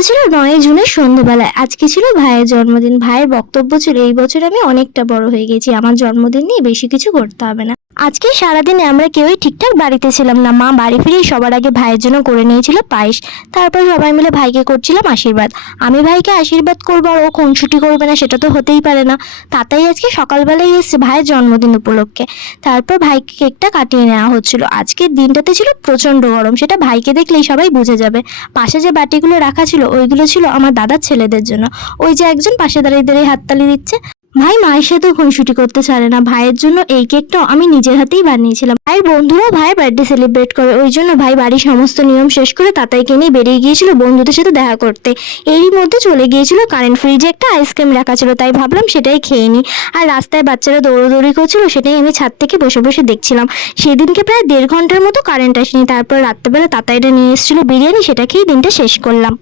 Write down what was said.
দিনটা ছিল ৯ জুনের সন্ধ্যাবেলায়। আজকে ছিল ভাইয়ের জন্মদিন। ভাইয়ের বক্তব্য ছিল এই বছর আমি অনেকটা বড় হয়ে গেছি, আমার জন্মদিন নিয়ে বেশি কিছু করতে হবে না। আজকে সারাদিনে আমরা কেউই ঠিকঠাক বাড়িতে ছিলাম না। মা বাড়ি ফিরেই সবার আগে ভাইয়ের জন্য করে নিয়েছিল পায়েস। তারপর সবাই মিলে ভাইকে করছিলাম আশীর্বাদ। আমি ভাইকে আশীর্বাদ করবো আর ও খুনসুটি করবে না, সেটা তো হতেই পারে না। তাতাই আজকে সকালবেলায় এসছে ভাইয়ের জন্মদিন উপলক্ষে। তারপর ভাইকে কেকটা কাটিয়ে নেওয়া হচ্ছিল। আজকের দিনটাতে ছিল প্রচন্ড গরম, সেটা ভাইকে দেখলেই সবাই বুঝে যাবে। পাশে যে বাটিগুলো রাখা ছিল ওইগুলো ছিল আমার দাদার ছেলেদের জন্য। ওই যে একজন পাশে দাঁড়িয়ে দাঁড়িয়ে হাততালি দিচ্ছে। ভাই মায়ের সাথে খুনসুটি করতে ছাড়ে না। ভাইয়ের জন্য এই কেকটাও আমি নিজের হাতেই বানিয়েছিলাম। ভাইয়ের বন্ধুরাও ভাইয়ের বার্থডে সেলিব্রেট করে, ওই জন্য ভাই বাড়ির সমস্ত নিয়ম শেষ করে তাতাইকে নিয়ে বেরিয়ে গিয়েছিল বন্ধুদের সাথে দেখা করতে। এরই মধ্যে চলে গিয়েছিল কারেন্ট। ফ্রিজে একটা আইসক্রিম রাখা ছিল, তাই ভাবলাম সেটাই খেয়ে নিই। আর রাস্তায় বাচ্চারা দৌড়োদৌড়ি করছিল, সেটাই আমি ছাদ থেকে বসে বসে দেখছিলাম। সেদিনকে প্রায় ১.৫ ঘন্টার মতো কারেন্ট আসেনি। তারপর রাত্রেবেলা তাতাইরা নিয়ে এসেছিল বিরিয়ানি, সেটা খেয়েই দিনটা শেষ করলাম।